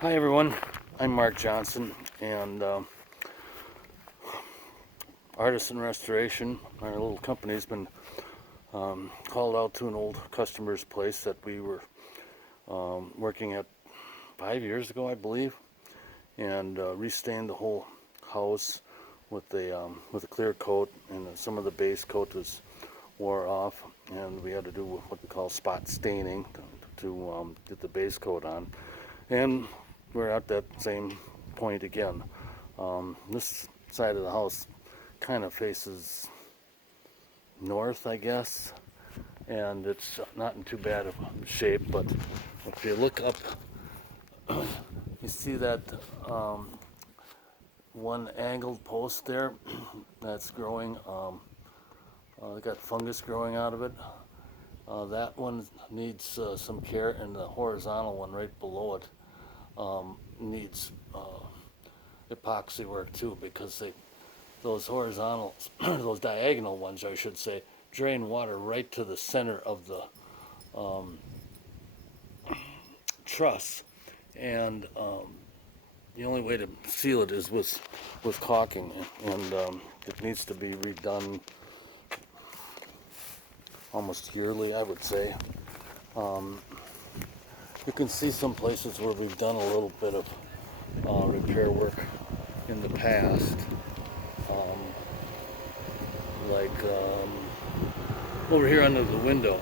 Hi everyone, I'm Mark Johnson, and Artisan Restoration, our little company, has been called out to an old customer's place that we were working at 5 years ago, I believe, and restained the whole house with a clear coat, and some of the base coat was wore off, and we had to do what we call spot staining to get the base coat on, and we're at that same point again. This side of the house kind of faces north, I guess, and it's not in too bad of shape, but if you look up, you see that one angled post there that's growing, got fungus growing out of it. That one needs some care, and the horizontal one right below it needs epoxy work too, because those horizontals, those diagonal ones, I should say, drain water right to the center of the truss, and the only way to seal it is with caulking, and it needs to be redone almost yearly, I would say. You can see some places where we've done a little bit of repair work in the past, like over here under the window.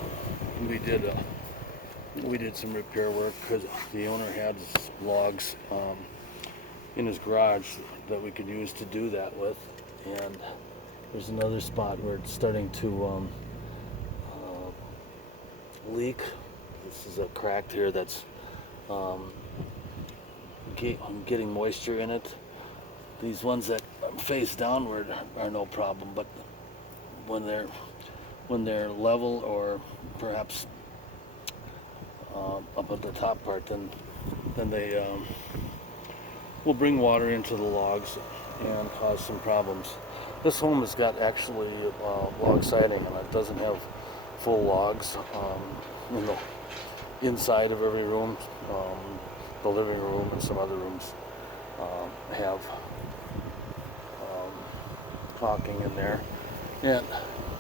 We did some repair work because the owner had logs in his garage that we could use to do that with, and there's another spot where it's starting to leak. This is a crack here that's getting moisture in it. These ones that face downward are no problem, but when they're level or perhaps up at the top part, then they will bring water into the logs and cause some problems. This home has got actually log siding, and it doesn't have full logs in the inside of every room. The living room and some other rooms have caulking in there. And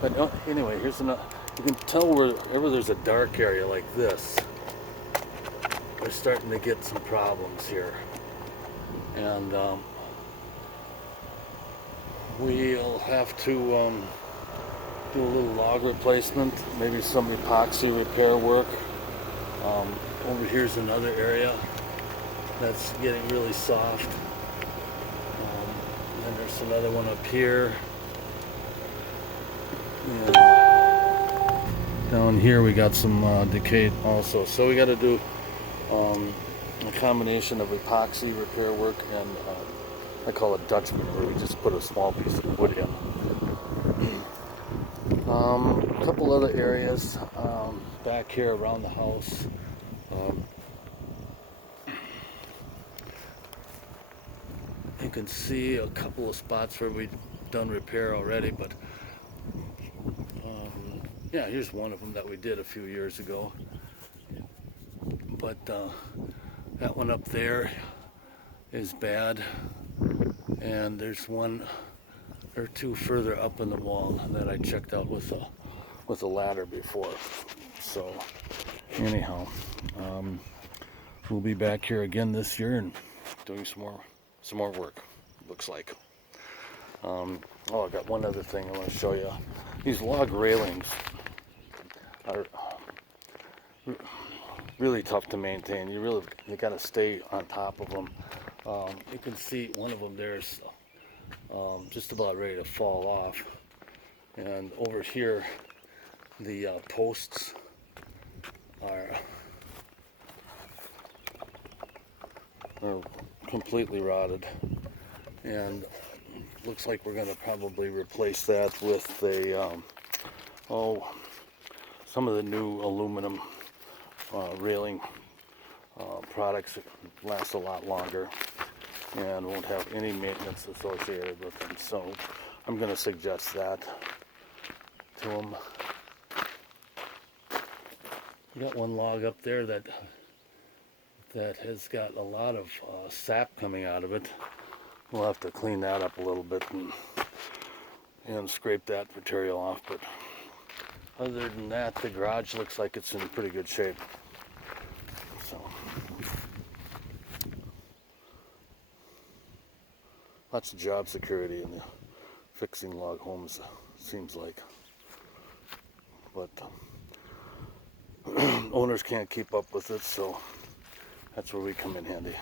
but anyway, here's another. You can tell wherever there's a dark area like this, we're starting to get some problems here, and we'll have to do a little log replacement, maybe some epoxy repair work. Over here's another area that's getting really soft. And there's another one up here. And down here we got some decay also. So we got to do a combination of epoxy repair work and I call it Dutchman, where we just put a small piece of wood in. A couple other areas back here around the house. You can see a couple of spots where we've done repair already, but yeah, here's one of them that we did a few years ago. But that one up there is bad, and there's one or two further up in the wall that I checked out with a ladder before. So anyhow, we'll be back here again this year and doing some more work, looks like. I got one other thing I want to show you. These log railings are really tough to maintain. You got to stay on top of them. You can see one of them there's just about ready to fall off, and over here the posts are completely rotted, and looks like we're going to probably replace that with some of the new aluminum railing products. Last a lot longer and won't have any maintenance associated with them. So I'm going to suggest that to them. We got one log up there that that has got a lot of sap coming out of it. We'll have to clean that up a little bit and scrape that material off. But other than that, the garage looks like it's in pretty good shape. So lots of job security in the fixing log homes, seems like. But owners can't keep up with it, so that's where we come in handy.